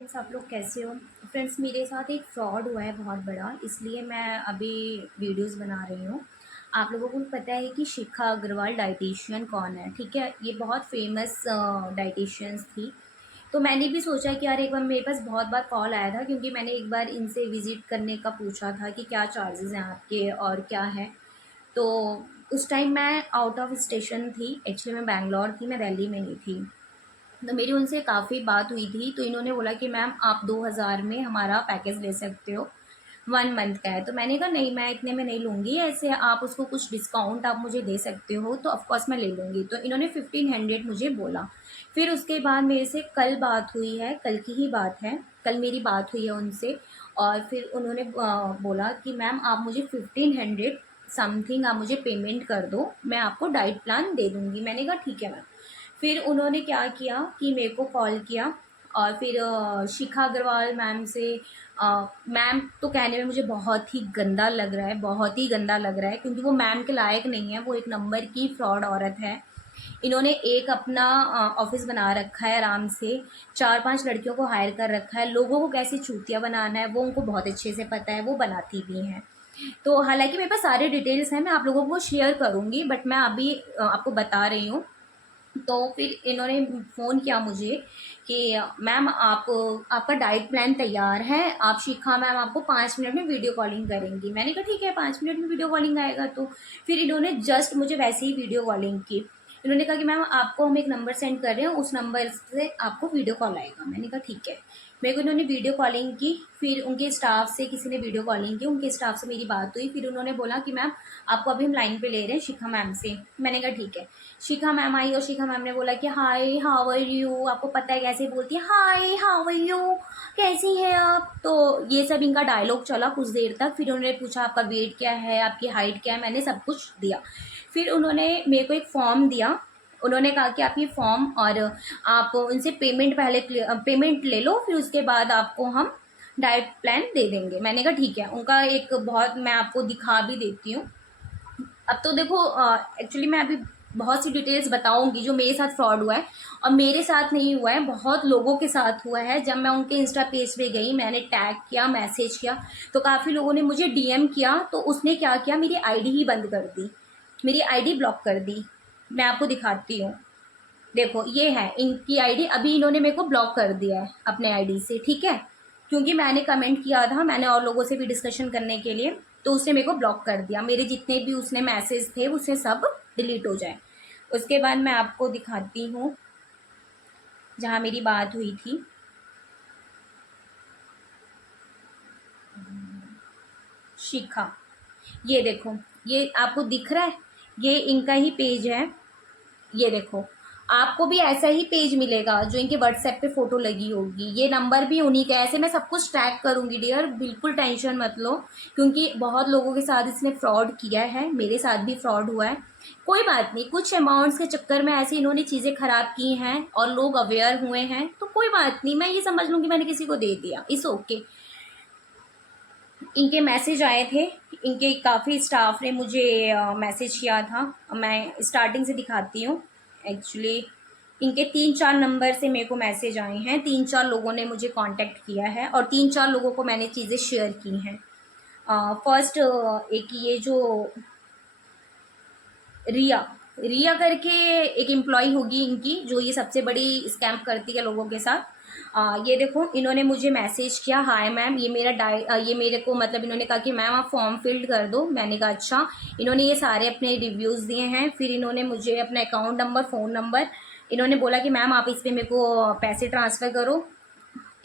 Friends, आप लोग कैसे हो। फ्रेंड्स, मेरे साथ एक फ्रॉड हुआ है बहुत बड़ा, इसलिए मैं अभी वीडियोस बना रही हूँ। आप लोगों को पता है कि शिखा अग्रवाल डाइटिशियन कौन है, ठीक है। ये बहुत फेमस डाइटिशियंस थी। तो मैंने भी सोचा कि यार एक बार मेरे पास बहुत बार कॉल आया था, क्योंकि मैंने एक बार इनसे विज़िट करने का पूछा था कि क्या चार्जेस हैं आपके और क्या है। तो उस टाइम मैं आउट ऑफ स्टेशन थी, एक्चुअली मैं बैंगलोर थी, मैं दिल्ली में नहीं थी। तो मेरी उनसे काफ़ी बात हुई थी, तो इन्होंने बोला कि मैम आप 2000 में हमारा पैकेज ले सकते हो, 1 मंथ का है। तो मैंने कहा नहीं, मैं इतने में नहीं लूँगी, ऐसे आप उसको कुछ डिस्काउंट आप मुझे दे सकते हो तो ऑफ़कोर्स मैं ले लूँगी। तो इन्होंने 1500 मुझे बोला। फिर उसके बाद मेरे से कल बात हुई है, कल की ही बात है, कल मेरी बात हुई है उनसे। और फिर उन्होंने बोला कि मैम आप मुझे 1500 समथिंग आप मुझे पेमेंट कर दो, मैं आपको डाइट प्लान दे दूँगी। मैंने कहा ठीक है मैम। फिर उन्होंने क्या किया कि मेरे को कॉल किया, और फिर शिखा अग्रवाल मैम से मैम तो कहने में मुझे बहुत ही गंदा लग रहा है, बहुत ही गंदा लग रहा है, क्योंकि वो मैम के लायक नहीं है, वो एक नंबर की फ्रॉड औरत है। इन्होंने एक अपना ऑफिस बना रखा है आराम से, 4-5 लड़कियों को हायर कर रखा है, लोगों को कैसे चूतिया बनाना है वो उनको बहुत अच्छे से पता है, वो बनाती भी हैं। तो हालांकि मेरे पास सारे डिटेल्स हैं, मैं आप लोगों को शेयर करूँगी, बट मैं अभी आपको बता रही हूँ। तो फिर इन्होंने फ़ोन किया मुझे कि मैम आप आपका डाइट प्लान तैयार है, आप शिखा मैम आपको 5 मिनट में वीडियो कॉलिंग करेंगी। मैंने कहा ठीक है, 5 मिनट में वीडियो कॉलिंग आएगा तो। फिर इन्होंने जस्ट मुझे वैसे ही वीडियो कॉलिंग की। इन्होंने कहा कि मैम आपको हम एक नंबर सेंड कर रहे हैं, उस नंबर से आपको वीडियो कॉल आएगा। मैंने कहा ठीक है। मेरे को इन्होंने वीडियो कॉलिंग की, फिर उनके स्टाफ से किसी ने वीडियो कॉलिंग की, उनके स्टाफ से मेरी बात हुई। फिर उन्होंने बोला कि मैम आपको अभी हम लाइन पे ले रहे हैं शिखा मैम से। मैंने कहा ठीक है। शिखा मैम आई और शिखा मैम ने बोला कि हाय हाउ आर यू, आपको पता है कैसे बोलती है, हाय हाउ आर यू, कैसी हैं आप। तो ये सब इनका डायलॉग चला कुछ देर तक। फिर उन्होंने पूछा आपका वेट क्या है, आपकी हाइट क्या है, मैंने सब कुछ दिया। फिर उन्होंने मेरे को एक फॉर्म दिया। उन्होंने कहा कि आप ये फॉर्म और आप उनसे पेमेंट पहले पेमेंट ले लो, फिर उसके बाद आपको हम डाइट प्लान दे देंगे। मैंने कहा ठीक है। उनका एक बहुत, मैं आपको दिखा भी देती हूँ। अब तो देखो, एक्चुअली मैं अभी बहुत सी डिटेल्स बताऊंगी जो मेरे साथ फ्रॉड हुआ है, और मेरे साथ नहीं हुआ है, बहुत लोगों के साथ हुआ है। जब मैं उनके इंस्टा पेज पे गई, मैंने टैग किया, मैसेज किया, तो काफ़ी लोगों ने मुझे डीएम किया। तो उसने क्या किया, मेरी आईडी ही बंद कर दी, मेरी आईडी ब्लॉक कर दी। मैं आपको दिखाती हूँ, देखो ये है इनकी आईडी। अभी इन्होंने मेरे को ब्लॉक कर दिया है अपने आईडी से, ठीक है, क्योंकि मैंने कमेंट किया था, मैंने और लोगों से भी डिस्कशन करने के लिए, तो उसने मेरे को ब्लॉक कर दिया। मेरे जितने भी उसने मैसेज थे उससे सब डिलीट हो जाए। उसके बाद मैं आपको दिखाती हूँ जहाँ मेरी बात हुई थी। शिखा, ये देखो, ये आपको दिख रहा है, ये इनका ही पेज है। ये देखो, आपको भी ऐसा ही पेज मिलेगा जो इनके व्हाट्सएप पे फ़ोटो लगी होगी, ये नंबर भी उन्हीं का है। ऐसे मैं सब कुछ ट्रैक करूँगी डियर, बिल्कुल टेंशन मत लो, क्योंकि बहुत लोगों के साथ इसने फ्रॉड किया है, मेरे साथ भी फ्रॉड हुआ है। कोई बात नहीं, कुछ अमाउंट्स के चक्कर में ऐसे इन्होंने चीज़ें ख़राब की हैं और लोग अवेयर हुए हैं, तो कोई बात नहीं, मैं ये समझ लूँगी मैंने किसी को दे दिया, इट्स ओके। इनके मैसेज आए थे, इनके काफ़ी स्टाफ ने मुझे मैसेज किया था। मैं स्टार्टिंग से दिखाती हूँ। एक्चुअली इनके 3-4 नंबर से मेरे को मैसेज आए हैं, 3-4 लोगों ने मुझे कांटेक्ट किया है और 3-4 लोगों को मैंने चीज़ें शेयर की हैं। फर्स्ट एक ये जो रिया, रिया करके एक एम्प्लॉय होगी इनकी, जो ये सबसे बड़ी स्कैम करती है लोगों के साथ। ये देखो, इन्होंने मुझे मैसेज किया, हाय मैम, ये मेरा ये मेरे को मतलब इन्होंने कहा कि मैम आप फॉर्म फिल्ड कर दो। मैंने कहा अच्छा। इन्होंने ये सारे अपने रिव्यूज़ दिए हैं। फिर इन्होंने मुझे अपना अकाउंट नंबर, फ़ोन नंबर, इन्होंने बोला कि मैम आप इस पर मेरे को पैसे ट्रांसफ़र करो।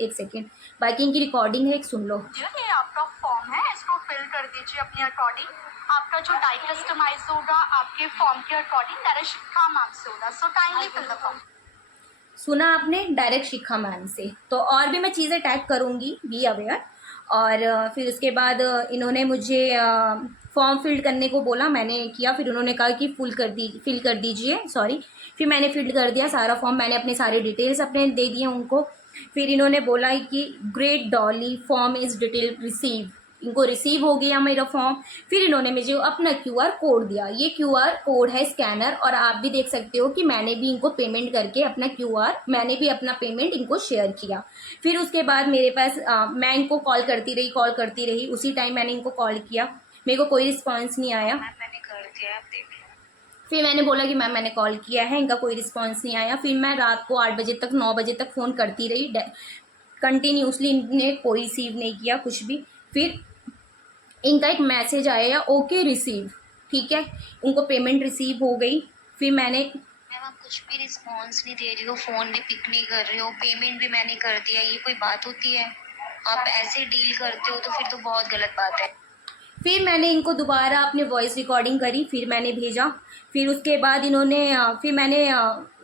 एक सेकेंड, बाकी इनकी रिकॉर्डिंग है, एक सुन लो। ये आपका फॉर्म है, इसको फिल कर दीजिए अपने अकॉर्डिंग। आपका जो डाइट कस्टमाइज होगा आपके फॉर्म के अकॉर्डिंग डायरेक्ट शिखा मैम से होगा, so kindly fill the form. सुना आपने, डायरेक्ट शिखा मैम से। तो और भी मैं चीज़ें टैग करूँगी, बी अवेयर। और फिर उसके बाद इन्होंने मुझे फॉर्म फिल करने को बोला, मैंने किया। फिर उन्होंने कहा कि फिल कर दीजिए, सॉरी। फिर मैंने फिल कर दिया सारा फॉर्म, मैंने अपने सारे डिटेल्स अपने दे दिए उनको। फिर इन्होंने बोला कि great Dolly, form is detail receive. इनको रिसीव हो गया मेरा फॉर्म। फिर इन्होंने मुझे अपना क्यूआर कोड दिया, ये क्यूआर कोड है स्कैनर, और आप भी देख सकते हो कि मैंने भी इनको पेमेंट करके अपना क्यूआर, मैंने भी अपना पेमेंट इनको शेयर किया। फिर उसके बाद मेरे पास मैं इनको कॉल करती रही, उसी टाइम मैंने इनको कॉल किया, मेरे को कोई रिस्पॉन्स नहीं आया। मैंने कर दिया, आप देख लो। फिर मैंने बोला कि मैम मैंने कॉल किया है, इनका कोई रिस्पॉन्स नहीं आया। फिर मैं रात को 8 बजे तक 9 बजे तक फ़ोन करती रही, कंटिन्यूसली इनने कोई रिसीव नहीं किया कुछ भी। फिर इनका एक मैसेज आया, ओके रिसीव, ठीक है, उनको पेमेंट रिसीव हो गई। फिर मैंने मैम आप कुछ भी रिस्पॉन्स नहीं दे रही हो, फ़ोन भी पिक नहीं कर रही हो, पेमेंट भी मैंने कर दिया, ये कोई बात होती है? आप ऐसे डील करते हो तो फिर तो बहुत गलत बात है। फिर मैंने इनको दोबारा अपने वॉइस रिकॉर्डिंग करी, फिर मैंने भेजा। फिर उसके बाद इन्होंने फिर मैंने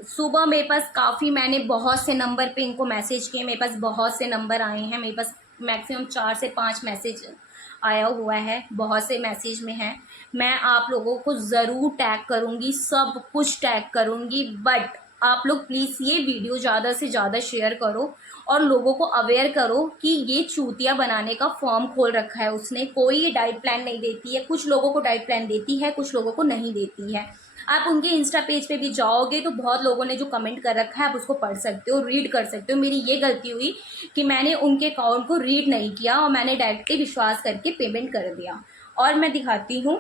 सुबह मेरे पास काफ़ी, मैंने बहुत से नंबर पे इनको मैसेज किए, मेरे पास बहुत से नंबर आए हैं, मेरे पास मैक्सिमम 4 से 5 मैसेज आया हुआ है, बहुत से मैसेज में है। मैं आप लोगों को ज़रूर टैग करूँगी, सब कुछ टैग करूँगी, बट आप लोग प्लीज़ ये वीडियो ज़्यादा से ज़्यादा शेयर करो और लोगों को अवेयर करो कि ये चूतिया बनाने का फॉर्म खोल रखा है उसने। कोई डाइट प्लान नहीं देती है, कुछ लोगों को डाइट प्लान देती है, कुछ लोगों को नहीं देती है। आप उनके इंस्टा पेज पे भी जाओगे तो बहुत लोगों ने जो कमेंट कर रखा है आप उसको पढ़ सकते हो, रीड कर सकते हो। मेरी ये गलती हुई कि मैंने उनके अकाउंट को रीड नहीं किया और मैंने डायरेक्टली विश्वास करके पेमेंट कर दिया। और मैं दिखाती हूँ,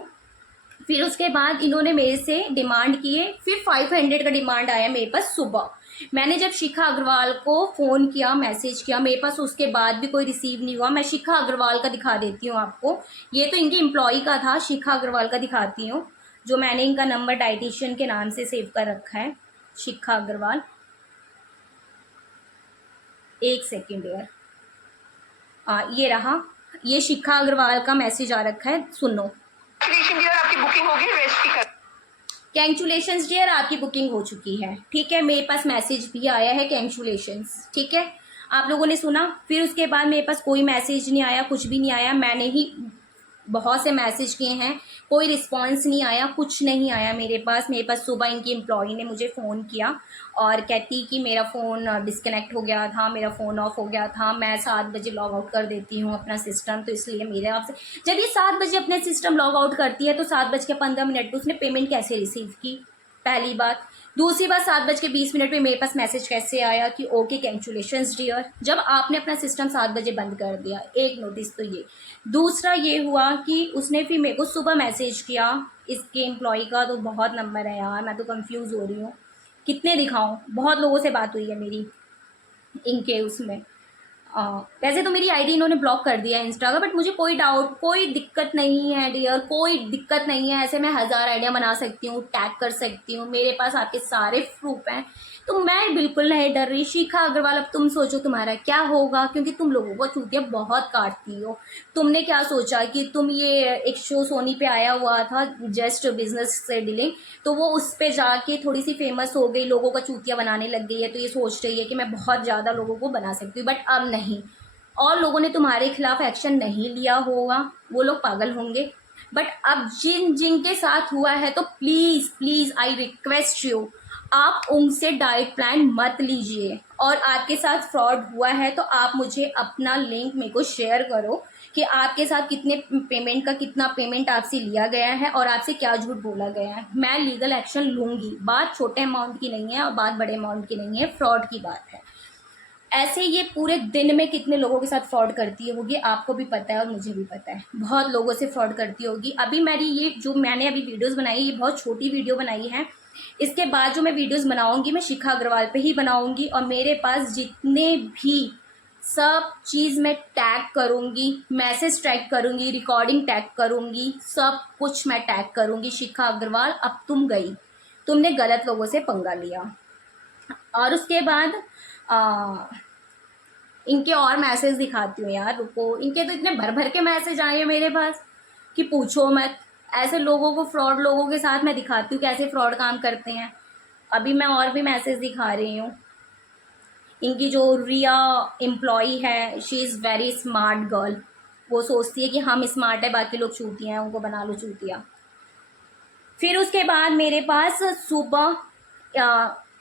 फिर उसके बाद इन्होंने मेरे से डिमांड किए, फिर 500 का डिमांड आया मेरे पास सुबह। मैंने जब शिखा अग्रवाल को फ़ोन किया, मैसेज किया, मेरे पास उसके बाद भी कोई रिसीव नहीं हुआ। मैं शिखा अग्रवाल का दिखा देती हूँ आपको, ये तो इनके एम्प्लॉय का था, शिखा अग्रवाल का दिखाती हूँ, जो मैंने इनका नंबर डाइटिशियन के नाम से सेव कर रखा है, शिखा अग्रवाल। एक सेकेंड यार, ये रहा, ये शिखा अग्रवाल का मैसेज आ रखा है, सुनो। आपकी बुकिंग होगी, रेस्ट कर। कैंचुलेशंस डियर, आपकी बुकिंग हो चुकी है, ठीक है, मेरे पास मैसेज भी आया है कैंचुलेशंस, ठीक है, आप लोगों ने सुना। फिर उसके बाद मेरे पास कोई मैसेज नहीं आया, कुछ भी नहीं आया, मैंने ही बहुत से मैसेज किए हैं, कोई रिस्पांस नहीं आया, कुछ नहीं आया मेरे पास। सुबह इनकी एम्प्लॉई ने मुझे फ़ोन किया और कहती कि मेरा फ़ोन डिस्कनेक्ट हो गया था, मेरा फ़ोन ऑफ हो गया था, मैं 7 बजे लॉग आउट कर देती हूँ अपना सिस्टम, तो इसलिए मेरे आपसे, जब ये 7 बजे अपने सिस्टम लॉग आउट करती है तो 7:15 पर उसने पेमेंट कैसे रिसीव की, पहली बात। दूसरी बात, 7:20 पे मेरे पास मैसेज कैसे आया कि ओके कैंचुलेशंस डियर, जब आपने अपना सिस्टम 7 बजे बंद कर दिया। एक नोटिस तो ये। दूसरा ये हुआ कि उसने फिर मेरे को सुबह मैसेज किया, इसके एम्प्लॉय का तो बहुत नंबर है यार, मैं तो कंफ्यूज हो रही हूँ, कितने दिखाऊँ, बहुत लोगों से बात हुई है मेरी इनके उसमें। वैसे तो मेरी आईडी इन्होंने ब्लॉक कर दिया है इंस्टा का, बट मुझे कोई डाउट, कोई दिक्कत नहीं है डियर, कोई दिक्कत नहीं है। ऐसे मैं 1000 आइडिया बना सकती हूँ, टैग कर सकती हूँ, मेरे पास आपके सारे प्रूफ हैं, तो मैं बिल्कुल नहीं डर रही। शिखा अग्रवाल, अब तुम सोचो तुम्हारा क्या होगा, क्योंकि तुम लोगों को चूतिया बहुत काटती हो। तुमने क्या सोचा कि तुम, ये एक शो सोनी पे आया हुआ था जस्ट बिजनेस से डीलिंग, तो वो उस पर जाके थोड़ी सी फेमस हो गई, लोगों का चूतिया बनाने लग गई है, तो ये सोच रही है कि मैं बहुत ज़्यादा लोगों को बना सकती हूँ, बट अब नहीं। और लोगों ने तुम्हारे खिलाफ एक्शन नहीं लिया होगा, वो लोग पागल होंगे, बट अब जिनके साथ हुआ है तो please please I request you, आप उनसे डाइट प्लान मत लीजिए। और आपके साथ फ्रॉड हुआ है तो आप मुझे अपना लिंक मेरे को शेयर करो कि आपके साथ कितना पेमेंट आपसे लिया गया है और आपसे क्या झूठ बोला गया है। मैं लीगल एक्शन लूँगी, बात छोटे अमाउंट की नहीं है और बात बड़े अमाउंट की नहीं है, फ्रॉड की बात है। ऐसे ये पूरे दिन में कितने लोगों के साथ फ्रॉड करती होगी, आपको भी पता है और मुझे भी पता है, बहुत लोगों से फ्रॉड करती होगी। अभी मेरी ये जो मैंने अभी वीडियोस बनाई, ये बहुत छोटी वीडियो बनाई है, इसके बाद जो मैं वीडियोस बनाऊंगी मैं शिखा अग्रवाल पे ही बनाऊंगी, और मेरे पास जितने भी सब चीज़ मैं टैग करूंगी, मैसेज टैग करूंगी, रिकॉर्डिंग टैग करूंगी, सब कुछ मैं टैग करूंगी। शिखा अग्रवाल, अब तुम गई, तुमने गलत लोगों से पंगा लिया। और उसके बाद इनके और मैसेज दिखाती हूँ यार, रुको, इनके तो इतने भर भर के मैसेज आए हैं मेरे पास कि पूछो मत। ऐसे लोगों को, फ्रॉड लोगों के साथ मैं दिखाती हूँ कैसे फ्रॉड काम करते हैं। अभी मैं और भी मैसेज दिखा रही हूँ। इनकी जो रिया एम्प्लॉई है, she is very smart girl, वो सोचती है कि हम स्मार्ट है, बाकी लोग चूतिया हैं, उनको बना लो चूतिया। फिर उसके बाद मेरे पास सुबह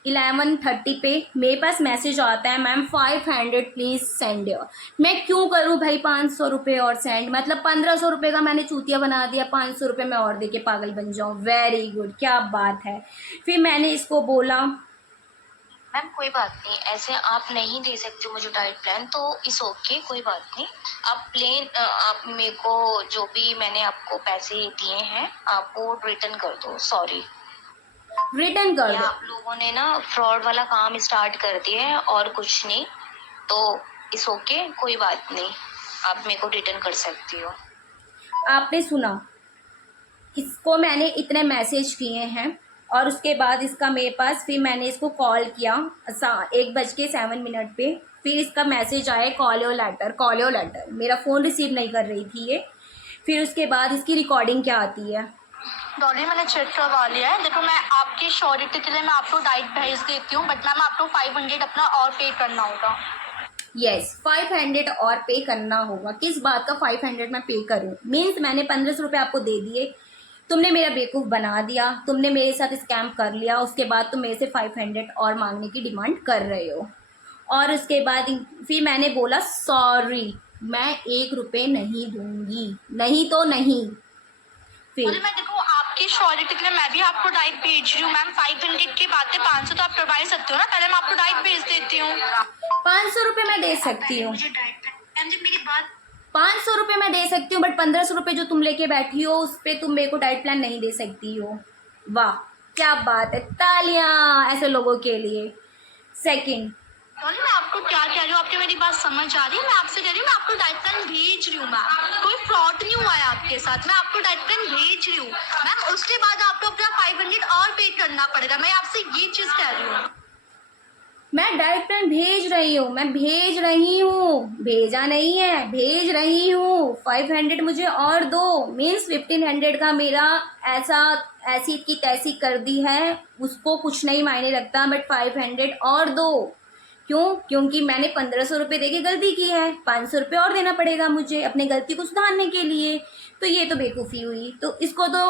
11:30 पे मेरे पास मैसेज आता है, मैम 500 प्लीज़ सेंड योर। मैं क्यों करूँ भाई 500 रुपये और सेंड, मतलब 1500 रुपये का मैंने चूतिया बना दिया, 500 रुपये मैं और दे के पागल बन जाऊँ। वेरी गुड, क्या बात है। फिर मैंने इसको बोला मैम कोई बात नहीं, ऐसे आप नहीं दे सकते मुझे डाइट प्लान तो इस ओके, कोई बात नहीं। आप मेरे को जो भी मैंने आपको पैसे दिए हैं आप वो रिटर्न कर दो। सॉरी, रिटर्न कर या दो। आप लोगों ने ना फ्रॉड वाला काम स्टार्ट कर दिया है और कुछ नहीं, तो इस ओके, कोई बात नहीं, आप मेरे को रिटर्न कर सकती हो। आपने सुना, इसको मैंने इतने मैसेज किए हैं और उसके बाद इसका मेरे पास, फिर मैंने इसको कॉल किया 1:07 पे। फिर इसका मैसेज आया call your letter, call your letter. मेरा फ़ोन रिसीव नहीं कर रही थी ये। फिर उसके बाद इसकी रिकॉर्डिंग क्या आती है, डॉली मैंने चेक करवा लिया है। देखो मैं आपकी श्योरिटी के लिए मैं आपको डाइट भेज देती हूँ, बट मैम आपको 500 अपना और पे करना होगा। यस 500 और पे करना होगा। किस बात का 500 मैं पे करूँ, मीन्स मैंने 1500 रुपये आपको दे दिए, तुमने मेरा बेवकूफ़ बना दिया, तुमने मेरे साथ स्कैम कर लिया, उसके बाद तुम मेरे से 500 और मांगने की डिमांड कर रहे हो। और उसके बाद फिर मैंने बोला सॉरी, मैं 1 रुपये नहीं दूंगी, नहीं तो नहीं। बोले फिर मैं देखो आपकी श्योरिटी के लिए मैं भी आपको डाइट भेज रही हूँ मैम। 500 की बात है, 500 तो आप करवा ही सकते हो ना। पहले मैं आपको डाइट भेज देती हूँ। 500 रुपये मैं दे सकती हूँ, मुझे डाइट मैम जी मेरी बात 500 रुपये मैं दे सकती हूँ, बट 1500 रुपये जो तुम लेके बैठी हो उस पर तुम मेरे को डाइट प्लान नहीं दे सकती हो। वाह क्या बात है, तालियां ऐसे लोगों के लिए। सेकंड, बोले मैं आपको क्या कह रही हूँ, आपकी मेरी बात समझ आ रही है। मैं आपसे कह रही हूँ मैं आपको डाइट प्लान भेज रही हूँ मैम, कोई फ्रॉड नहीं हुआ है आपके साथ। मैं आपको डाइट प्लान भेज रही हूँ मैम, उसके बाद आपको अपना 500 और पे करना पड़ेगा। मैं आपसे ये चीज कह रही हूँ। मैं डाइट प्लान भेज रही हूँ, मैं भेज रही हूँ, भेजा नहीं है, भेज रही हूँ। 500 मुझे और दो, मीन्स 1500 का मेरा ऐसा ऐसी की तैसी कर दी है, उसको कुछ नहीं मायने रखता, बट 500 और दो। क्यों, क्योंकि मैंने 1500 रुपये दे के गलती की है, 500 रुपये और देना पड़ेगा मुझे अपने गलती को सुधारने के लिए। तो ये तो बेवकूफ़ी हुई, तो इसको तो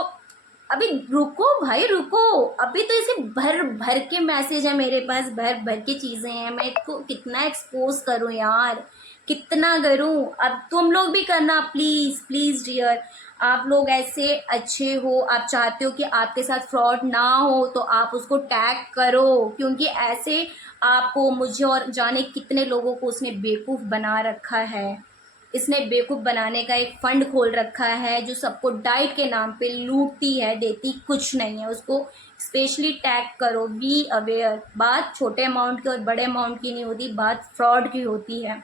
अभी रुको भाई रुको, अभी तो इसे भर भर के मैसेज है मेरे पास, भर भर के चीज़ें हैं। मैं इसको कितना एक्सपोज करूं यार, कितना करूं। अब तुम लोग भी करना प्लीज़ प्लीज़ डियर, आप लोग ऐसे अच्छे हो, आप चाहते हो कि आपके साथ फ्रॉड ना हो, तो आप उसको टैग करो, क्योंकि ऐसे आपको, मुझे और जाने कितने लोगों को उसने बेवकूफ़ बना रखा है। इसने बेवकूफ़ बनाने का एक फ़ंड खोल रखा है जो सबको डाइट के नाम पे लूटती है, देती कुछ नहीं है। उसको स्पेशली टैग करो, बी अवेयर। बात छोटे अमाउंट की और बड़े अमाउंट की नहीं होती, बात फ्रॉड की होती है।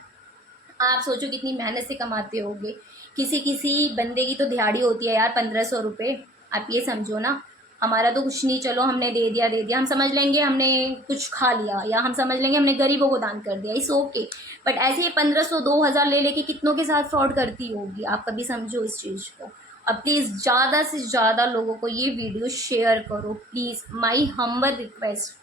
आप सोचो कितनी मेहनत से कमाते होगे, किसी किसी बंदे की तो दिहाड़ी होती है यार 1500 रुपये। आप ये समझो ना, हमारा तो कुछ नहीं, चलो हमने दे दिया, हम समझ लेंगे हमने कुछ खा लिया, या हम समझ लेंगे हमने गरीबों को दान कर दिया, इस ओके। बट ऐसे ही 1500 2000 ले लेके कितनों के साथ फ्रॉड करती होगी, आप कभी समझो इस चीज़ को। अब प्लीज़ ज़्यादा से ज़्यादा लोगों को ये वीडियो शेयर करो प्लीज़, माई हम्बल रिक्वेस्ट।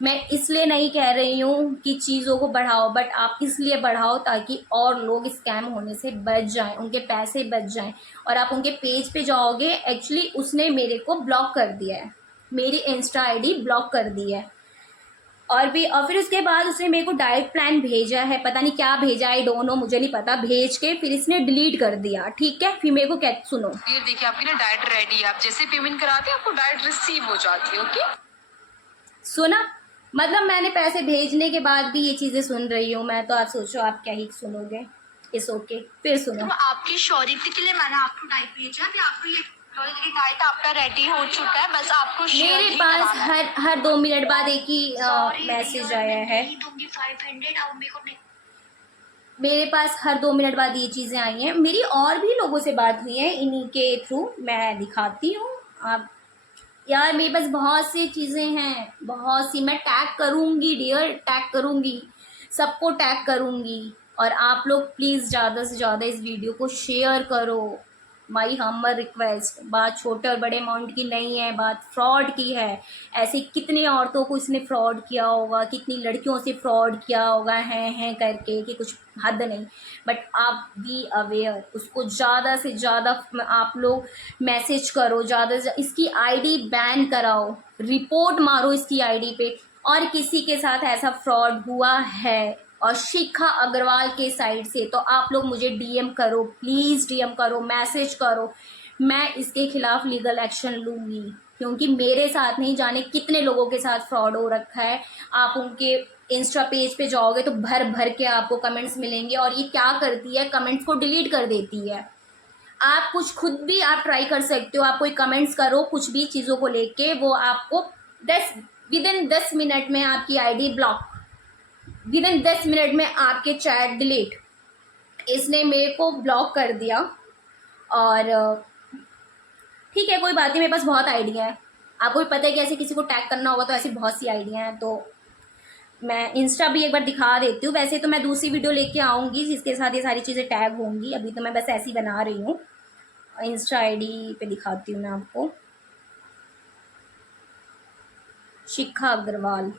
मैं इसलिए नहीं कह रही हूँ कि चीज़ों को बढ़ाओ, बट आप इसलिए बढ़ाओ ताकि और लोग स्कैम होने से बच जाएं, उनके पैसे बच जाएं। और आप उनके पेज पे जाओगे, एक्चुअली उसने मेरे को ब्लॉक कर दिया है, मेरी इंस्टा आईडी ब्लॉक कर दी है। और फिर उसके बाद उसने मेरे को डाइट प्लान भेजा है, पता नहीं क्या भेजा है, डोंट नो, मुझे नहीं पता। भेज के फिर इसने डिलीट कर दिया, ठीक है। फिर मेरे को क्या, सुनो ये देखिए आपकी ना डाइट रेडी है, आप जैसे पेमेंट कराते हैं आपको डाइट रिसीव हो जाती है। ओके सुना, मतलब मैंने पैसे भेजने के बाद भी ये चीज़ें सुन रही हूँ मैं, तो आप सोचो आप क्या ही सुनोगे। इस ओके, फिर सुनो। तो आपकी श्योरिटी के लिए मैंने आपको डाइट भेजा है। आपको ये डाइट आपका रेडी हो चुका है, बस आपको मेरे पास हर 2 मिनट बाद एक ही मैसेज आया है, 500 अब मेरे को नहीं। मेरे पास हर 2 मिनट बाद ये चीज़ें आई हैं। मेरी और भी लोगों से बात हुई है इन्हीं के थ्रू, मैं दिखाती हूँ आप। यार मेरे पास बहुत सी चीज़ें हैं, बहुत सी, मैं टैग करूँगी डियर, टैग करूँगी, सबको टैग करूँगी। और आप लोग प्लीज़ ज़्यादा से ज़्यादा इस वीडियो को शेयर करो, माई हम्बल रिक्वेस्ट। बात छोटे और बड़े अमाउंट की नहीं है, बात फ्रॉड की है। ऐसी कितनी औरतों को इसने फ्रॉड किया होगा, कितनी लड़कियों से फ्रॉड किया होगा, हैं करके कि कुछ हद नहीं। बट आप बी अवेयर, उसको ज़्यादा से ज़्यादा आप लोग मैसेज करो, ज़्यादा से इसकी आईडी बैन कराओ, रिपोर्ट मारो इसकी आईडी पे। और किसी के साथ ऐसा फ्रॉड हुआ है और शिखा अग्रवाल के साइड से, तो आप लोग मुझे डीएम करो, प्लीज़ डीएम करो, मैसेज करो, मैं इसके खिलाफ लीगल एक्शन लूँगी, क्योंकि मेरे साथ नहीं जाने कितने लोगों के साथ फ्रॉड हो रखा है। आप उनके इंस्टा पेज पे जाओगे तो भर भर के आपको कमेंट्स मिलेंगे, और ये क्या करती है, कमेंट्स को डिलीट कर देती है। आप कुछ खुद भी आप ट्राई कर सकते हो, आप कोई कमेंट्स करो कुछ भी चीज़ों को लेके, वो आपको विद इन 10 मिनट में आपकी ID block, with in 10 minute में आपके चैट डिलीट। इसने मेरे को ब्लॉक कर दिया, और ठीक है कोई बात नहीं, मेरे पास बहुत आइडिया है, आपको भी पता है कि ऐसे किसी को टैग करना होगा, तो ऐसी बहुत सी आइडिया हैं। तो मैं इंस्टा भी एक बार दिखा देती हूँ, वैसे तो मैं दूसरी वीडियो लेके आऊँगी जिसके साथ ये सारी चीज़ें टैग होंगी, अभी तो मैं बस ऐसी बना रही हूँ। इंस्टा आईडी पे दिखाती हूँ मैं आपको, शिखा अग्रवाल,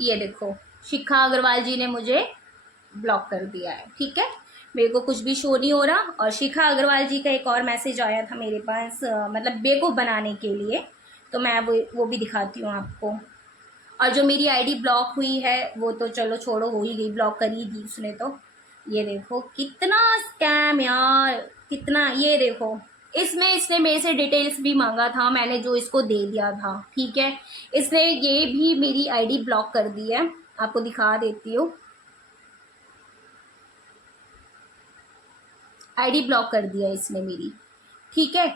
ये देखो शिखा अग्रवाल जी ने मुझे ब्लॉक कर दिया है, ठीक है, मेरे को कुछ भी शो नहीं हो रहा। और शिखा अग्रवाल जी का एक और मैसेज आया था मेरे पास, मतलब बेवकूफ़ बनाने के लिए, तो मैं वो भी दिखाती हूँ आपको। और जो मेरी आईडी ब्लॉक हुई है वो तो चलो छोड़ो, हो ही गई, ब्लॉक कर ही दी उसने। तो ये देखो कितना स्कैम यार, कितना, ये देखो इसमें इसने मेरे से डिटेल्स भी मांगा था, मैंने जो इसको दे दिया था, ठीक है। इसने ये भी मेरी आईडी ब्लॉक कर दी है, आपको दिखा देती हूँ, आईडी ब्लॉक कर दिया इसने मेरी, ठीक है।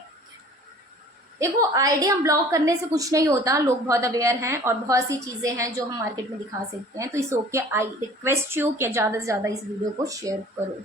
देखो आईडी हम ब्लॉक करने से कुछ नहीं होता, लोग बहुत अवेयर हैं और बहुत सी चीज़ें हैं जो हम मार्केट में दिखा सकते हैं। तो इस ओके, आई रिक्वेस्ट यू कि ज़्यादा से ज़्यादा इस वीडियो को शेयर करो।